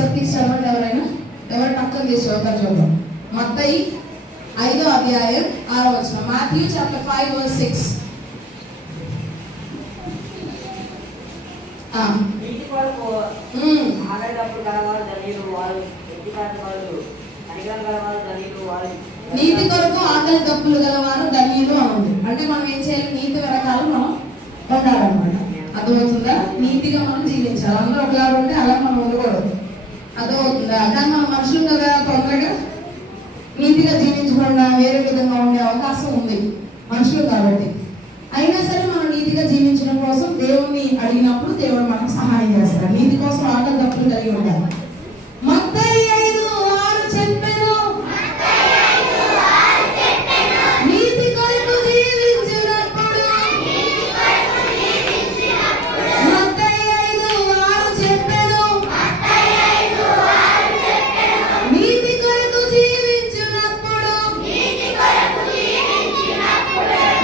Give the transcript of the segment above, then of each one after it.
ఒకసారి తీసి చదవండి ఎవరైనా. ఎవరు టక్కన తీసి చదువుతారు చూద్దాం. మత్తయి 5వ అధ్యాయం 6వ వచనం. Matthew chapter 5 verse 6. నీతి కొరకు ఆగేటప్పుడు గలవారు ధన్యులు వారు, ఎత్తిపాటు కనికరం గలవారు ధన్యులు వారు. నీతి కొరకు ఆకలి తప్పులు గలవారు ధన్యులు అవును. అంటే మనం ఏం చేయాలి? నీతి వెనకాల మనం ఉండాలన్నమాట. అర్థమవుతుందా? నీతిగా మనం జీవించాలి. అందరూ ఒకలా ఉంటే అలా మనం ఉండకూడదు. అర్థమవుతుందా? కానీ మనం మనుషులు కదా, తొందరగా నీతిగా జీవించకుండా వేరే విధంగా ఉండే అవకాశం ఉంది మనుషులు కాబట్టి. అయినా సరే మనం నీతిగా జీవించడం కోసం దేవుణ్ణి అడిగినప్పుడు దేవుడు మనకు సహాయం చేస్తాడు. నీతి కోసం ఆకలి తప్పులు కలిగి ఉండాలి. మత్తయి 5:6 చెప్పెను, నీతి కొరకు జీవించినప్పుడు. మత్తయి 5:6 చెప్పెను, నీతి కొరకు జీవించినప్పుడు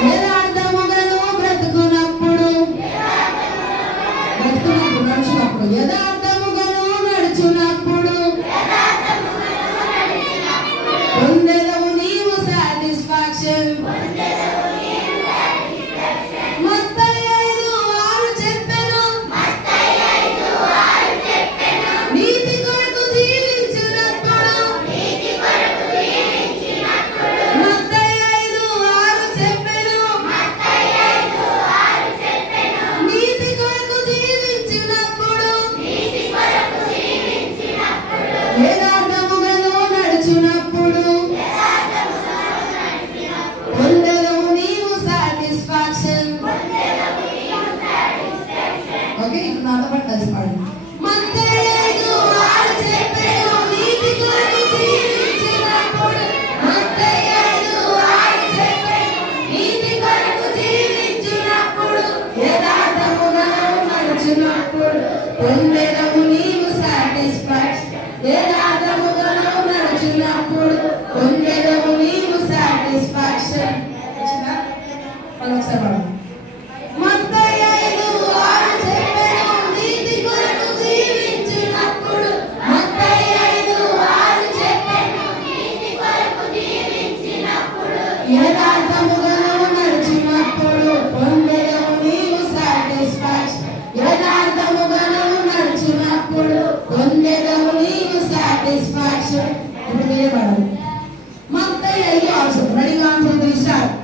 యథార్థముగాను బ్రతుకున్నప్పుడు నడుచున్నప్పుడు యథార్థముగాను నడుచున్నప్పుడు పొందెదవు నీవు సాటిస్ఫాక్షన్. మత్తయి 5:6 చెప్పెను, నీతి కొరకు జీవించినప్పుడు. మత్తయి 5:6 చెప్పెను, నీతి కొరకు జీవించినప్పుడు యథార్థముగాను నడుచున్నప్పుడు పొందెదవు నీవు సాటిస్ఫాక్షన్. ఓకే, నాతో పాటు కలిసి పాడండి. మత్తయి 5:6 చెప్పెను, నీతి కొరకు జీవించినప్పుడు. మత్తయి 5:6 చెప్పెను, నీతి కొరకు జీవించినప్పుడు యథార్థముగాను నడుచున్నప్పుడు పొందెదవు నీవు సాటిస్ఫాక్షన్. యథార్థముగాను నడుచున్నప్పుడు పొందెదవు నీవు సాటిస్ఫాక్షన్. ఒకసారి పాడండి. మత్తయి 5:6 చెప్పెను, నీతి కొరకు జీవించినప్పుడు. మత్తయి 5:6 చెప్పెను, యథార్థముగాను నడుచున్నప్పుడు పొందెదవు నీవు సాటిస్ఫాక్షన్. యథార్థముగాను నడుచున్నప్పుడు పొందెదవు నీవు సాటిస్ఫాక్షన్. ఇప్పుడు మీరే పాడాలి. మత్తయి 5:6. Ready 1 2 3 start.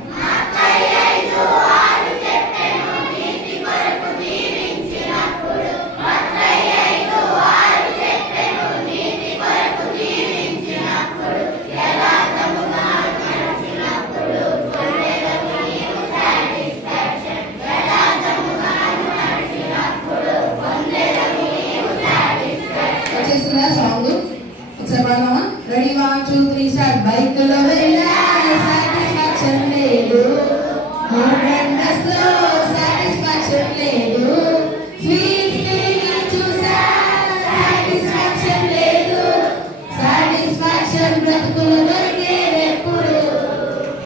వచ్చేసిందా సాంగ్? ఒకసారి పాడదామా? Ready 1 2 3 start. బైక్లో వెళ్ళాలి సాటిస్ఫాక్షన్ లేదు, సాటిస్ఫాక్షన్ లేదు, స్వీట్ చూసా సాటిస్ఫాక్షన్ లేదు, సాటిస్ఫాక్షన్